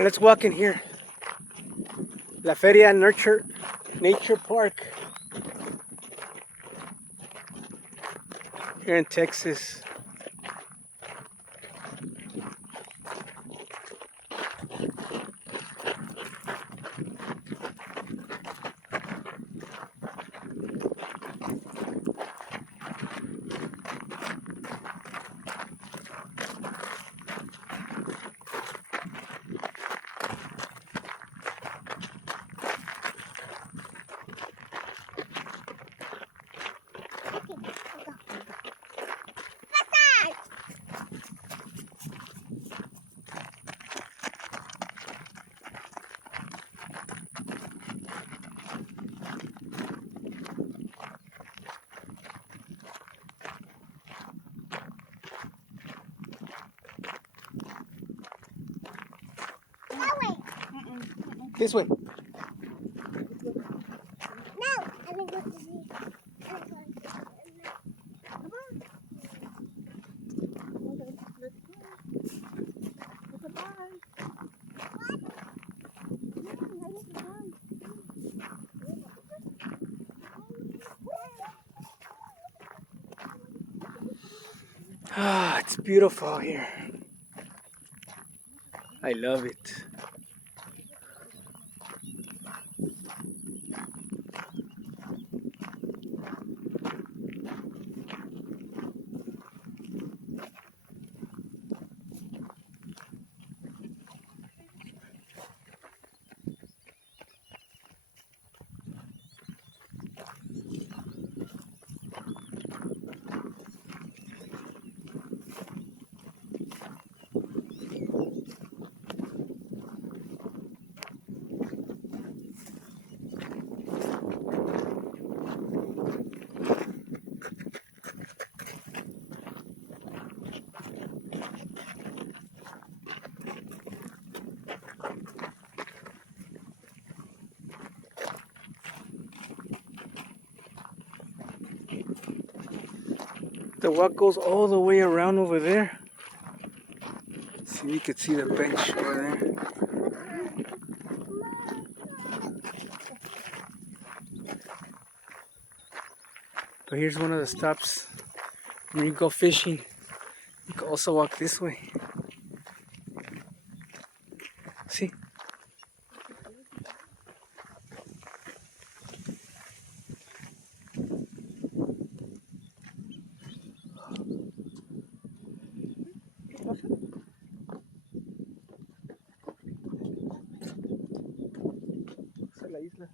Let's walk in here. La Feria Nature Park here in Texas. This way. No, I think this is me. Ah, it's beautiful here. I love it. The walk goes all the way around over there. See, you can see the bench over there. But here's one of the stops. When you go fishing, you can also walk this way. See? Esa es la isla.